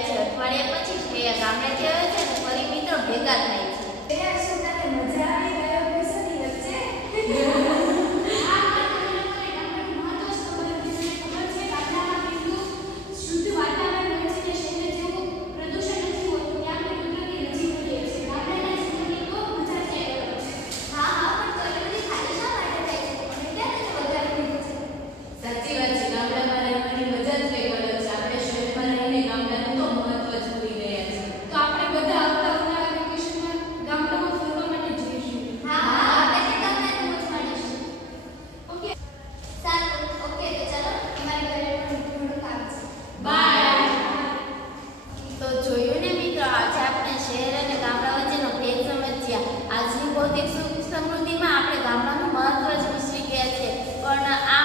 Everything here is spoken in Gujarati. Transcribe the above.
રહ્યા છે. અઠવાડિયા પછી શ્રેયા ગામડેથી આવે છે અને ફરી મિત્રો ભેગા થાય છે. શ્રેયા, શું તને મજા આવી ગયો વિષયની વચ્ચે? સાચી વાત છે. ગામડામાં રહેવાની મજા જ કંઈક અલગ છે. આપણે શહેરમાં રહીને ગામડાનું તો મહત્વ જ ભૂલી ગયા છે. તો આપણે બધા આવતા ઉનાળા વેકેશનમાં ગામડામાં ફરવા માટે જઈશું. ઓકે. સારું, ઓકે, તો ચાલો અમારે ઘરે પણ થોડું કામ છે. બાય. તો જોયું ને મિત્રો, આજે આપણે શહેર અને ગામડા વચ્ચેનો ભેદ સમજ્યા. આજની ભૌતિક સુખ સમૃદ્ધિમાં આપણે ગામડાનું મહત્વ જ વિસરી ગયા છે, પણ આ